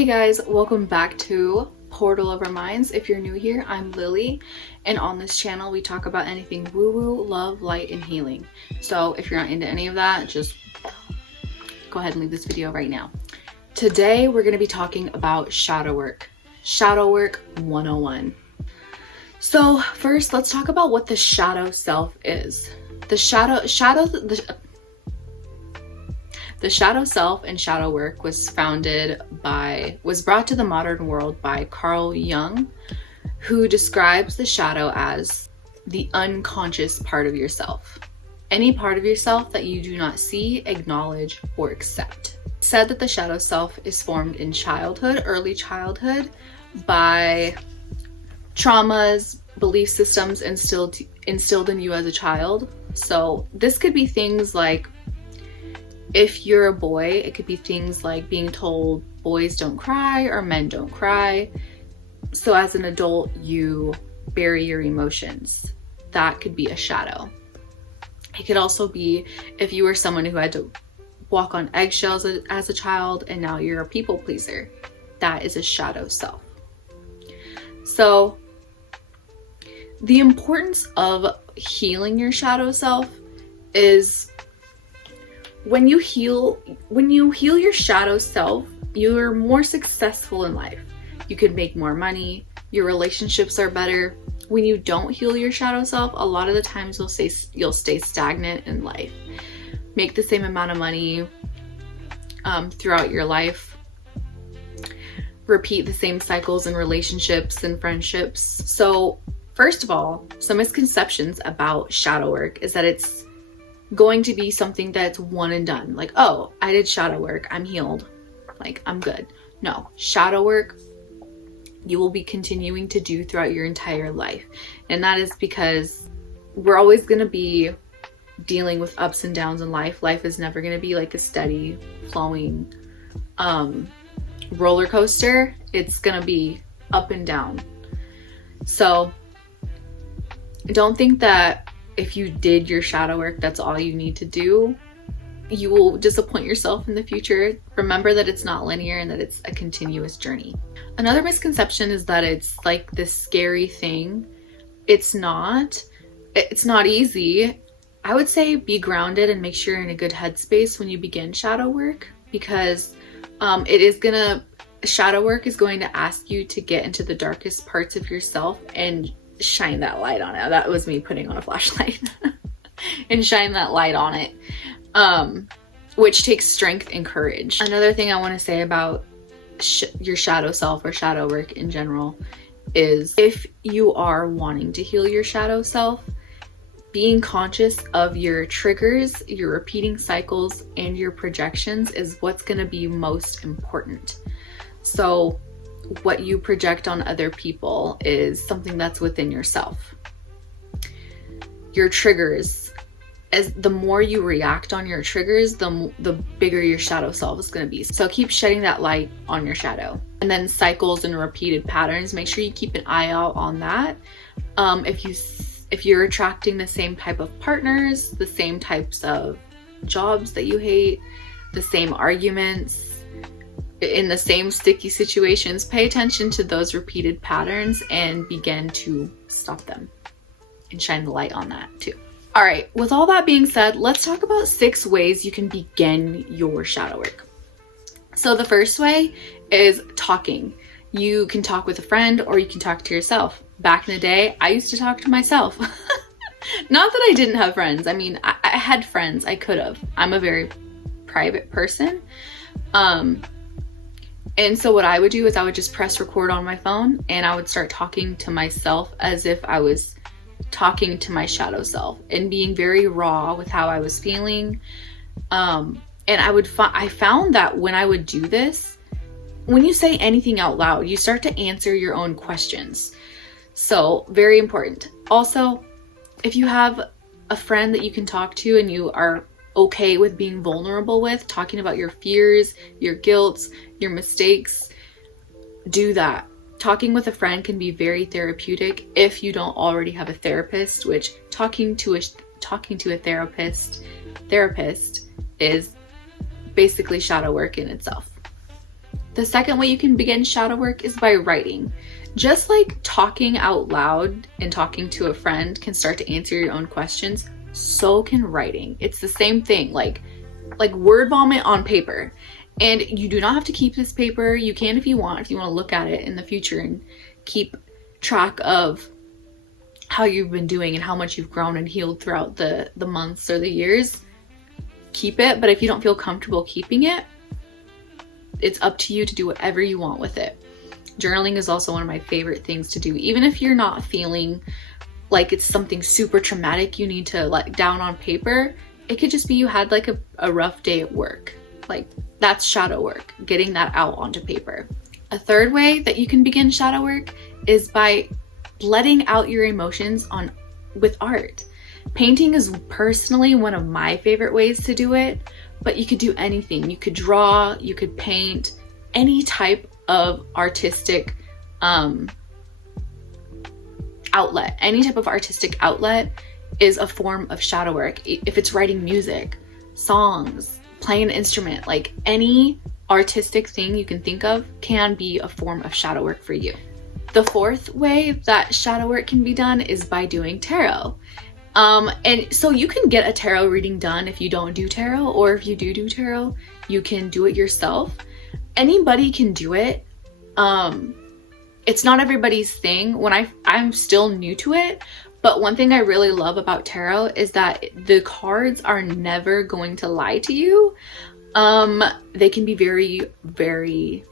Hey guys, welcome back to Portal of Our Minds. If you're new here, I'm Lily, and on this channel we talk about anything woo-woo, love, light, and healing. So if you're not into any of that, just go ahead and leave this video right now. Today we're going to be talking about shadow work. Shadow work 101. So first, let's talk about what the shadow self is. The shadow self and shadow work was brought to the modern world by Carl Jung, who describes the shadow as the unconscious part of yourself. Any part of yourself that you do not see, acknowledge, or accept. It's said that the shadow self is formed in childhood, early childhood, by traumas, belief systems instilled in you as a child. So this could be things like, if you're a boy, it could be things like being told boys don't cry or men don't cry. So as an adult, you bury your emotions. That could be a shadow. It could also be if you were someone who had to walk on eggshells as a child and now you're a people pleaser. That is a shadow self. So the importance of healing your shadow self is when you heal your shadow self, you're more successful in life. You can make more money, your relationships are better. When you don't heal your shadow self, a lot of the times you'll stay stagnant in life. Make the same amount of money throughout your life. Repeat the same cycles in relationships and friendships. So first of all, some misconceptions about shadow work is that it's going to be something that's one and done. Like, oh, I did shadow work, I'm healed, like I'm good. No, shadow work you will be continuing to do throughout your entire life. And that is because we're always going to be dealing with ups and downs in life. Life is never going to be like a steady flowing roller coaster. It's going to be up and down. So don't think that if you did your shadow work, that's all you need to do. You will disappoint yourself in the future. Remember that it's not linear and that it's a continuous journey. Another misconception is that it's like this scary thing. It's not easy. I would say be grounded and make sure you're in a good headspace when you begin shadow work, because shadow work is going to ask you to get into the darkest parts of yourself and shine that light on it. That was me putting on a flashlight and shine that light on it, which takes strength and courage. Another thing I want to say about your shadow self or shadow work in general is, if you are wanting to heal your shadow self, being conscious of your triggers, your repeating cycles, and your projections is what's going to be most important. So what you project on other people is something that's within yourself. Your triggers, as the more you react on your triggers, the bigger your shadow self is going to be. So keep shedding that light on your shadow. And then cycles and repeated patterns, make sure you keep an eye out on that. If you're attracting the same type of partners, the same types of jobs that you hate, the same arguments, in the same sticky situations, pay attention to those repeated patterns and begin to stop them and shine the light on that too. All right, with all that being said, let's talk about 6 ways you can begin your shadow work. So the first way is talking. You can talk with a friend or you can talk to yourself. Back in the day, I used to talk to myself. Not that I didn't have friends. I mean, I had friends. I could have. I'm a very private person. And so what I would do is I would just press record on my phone and I would start talking to myself as if I was talking to my shadow self and being very raw with how I was feeling. And I found that when I would do this, when you say anything out loud, you start to answer your own questions. So very important. Also, if you have a friend that you can talk to and you are okay with being vulnerable with, talking about your fears, your guilt, your mistakes, do that. Talking with a friend can be very therapeutic if you don't already have a therapist, which talking to a therapist is basically shadow work in itself. The second way you can begin shadow work is by writing. Just like talking out loud and talking to a friend can start to answer your own questions, so can writing. It's the same thing, like word vomit on paper. And you do not have to keep this paper. You can if you want to look at it in the future and keep track of how you've been doing and how much you've grown and healed throughout the months or the years. Keep it, but if you don't feel comfortable keeping it, it's up to you to do whatever you want with it. Journaling is also one of my favorite things to do. Even if you're not feeling like it's something super traumatic you need to let down on paper, it could just be you had like a rough day at work. Like, that's shadow work, getting that out onto paper. A third way that you can begin shadow work is by letting out your emotions with art. Painting is personally one of my favorite ways to do it, but you could do anything. You could draw, you could paint, any type of artistic outlet. Any type of artistic outlet is a form of shadow work. If it's writing music, songs, playing an instrument, like any artistic thing you can think of can be a form of shadow work for you. The fourth way that shadow work can be done is by doing tarot. And so you can get a tarot reading done if you don't do tarot, or if you do tarot, you can do it yourself. Anybody can do it. It's not everybody's thing. I'm still new to it, but one thing I really love about tarot is that the cards are never going to lie to you. They can be very, very,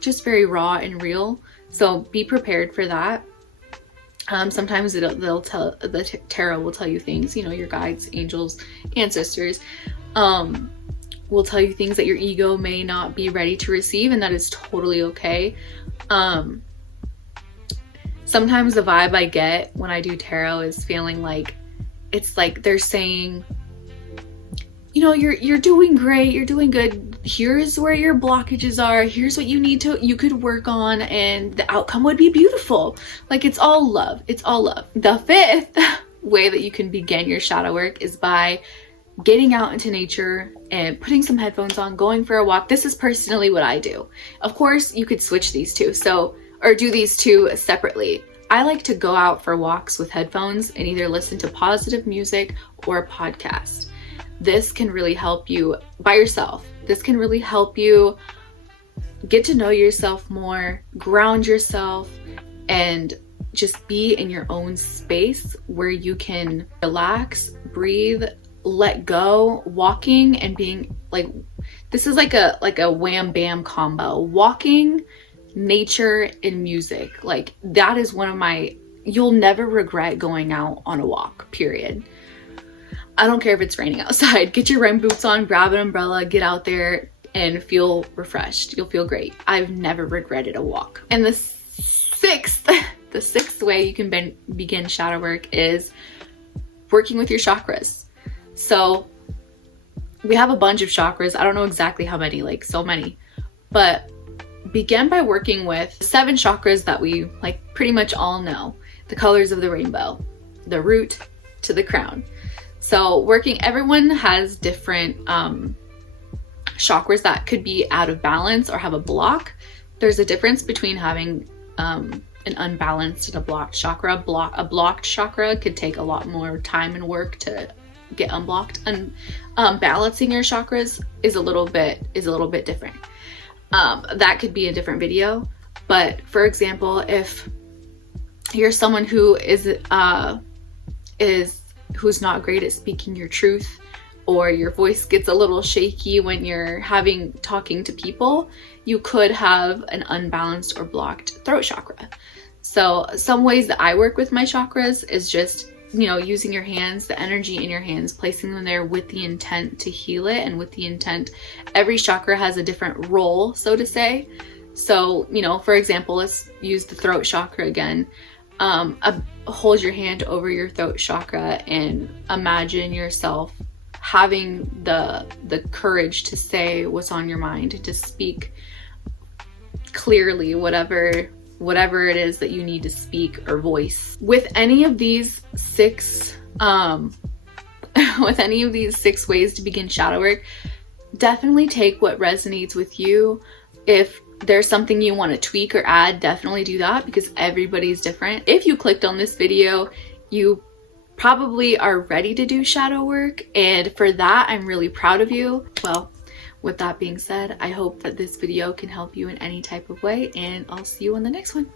just very raw and real. So be prepared for that. Sometimes the tarot will tell you things, your guides, angels, ancestors, will tell you things that your ego may not be ready to receive, and that is totally okay. Sometimes the vibe I get when I do tarot is feeling like it's like they're saying, you're doing great, you're doing good. Here's where your blockages are. Here's what you could work on, and the outcome would be beautiful. Like, it's all love. It's all love. The fifth way that you can begin your shadow work is by getting out into nature and putting some headphones on, going for a walk. This is personally what I do. Of course, you could switch these two, or do these two separately. I like to go out for walks with headphones and either listen to positive music or a podcast. This can really help you by yourself. This can really help you get to know yourself more, ground yourself, and just be in your own space where you can relax, breathe, let go. Walking and being like, this is like a wham bam combo. Walking, nature, and music. Like, that is one of you'll never regret going out on a walk, period. I don't care if it's raining outside. Get your rain boots on, grab an umbrella, get out there and feel refreshed. You'll feel great. I've never regretted a walk. And the sixth way you can begin shadow work is working with your chakras. So we have a bunch of chakras. I don't know exactly how many, like so many, but begin by working with 7 chakras that we pretty much all know. The colors of the rainbow, the root to the crown. So everyone has different chakras that could be out of balance or have a block. There's a difference between having an unbalanced and a blocked chakra. A blocked chakra could take a lot more time and work to get unblocked. And balancing your chakras is a little bit different. That could be a different video. But for example, if you're someone who's not great at speaking your truth, or your voice gets a little shaky when you're talking to people, you could have an unbalanced or blocked throat chakra. So some ways that I work with my chakras is just, using your hands, the energy in your hands, placing them there with the intent to heal it, and with the intent, every chakra has a different role, so to say. So, for example, let's use the throat chakra again. Hold your hand over your throat chakra and imagine yourself having the courage to say what's on your mind, to speak clearly whatever it is that you need to speak or voice. With any of these 6 ways to begin shadow work, definitely take what resonates with you. If there's something you want to tweak or add, definitely do that, because everybody's different. If you clicked on this video, you probably are ready to do shadow work, and for that I'm really proud of you. Well, with that being said, I hope that this video can help you in any type of way, and I'll see you on the next one.